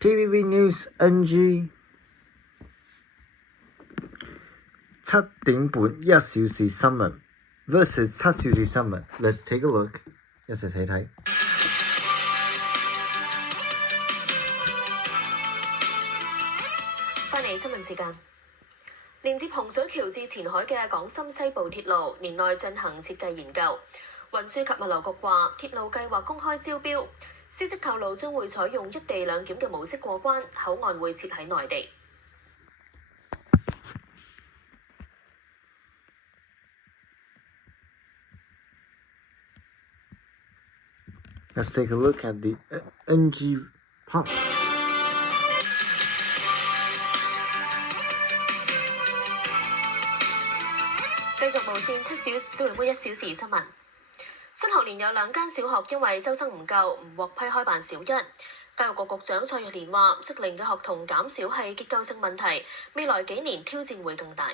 TVB News NG 7點半1小時新聞 versus 7小時新聞。Let's take a look， 一齊睇睇。翻嚟新聞時間，連接洪水橋至前海嘅港深西部鐵路年內進行設計研究。運輸及物流局話，鐵路計劃公開招標。消息透露將會採用一地兩檢嘅模式過關，口岸會設喺內地。Let's take a look at the NG part。繼續無線1小時新聞。新學年有2間小學因為收生唔夠，唔獲批開辦小一。教育局局長蔡若蓮話：適齡嘅學童減少係結構性問題，未來幾年挑戰會更大。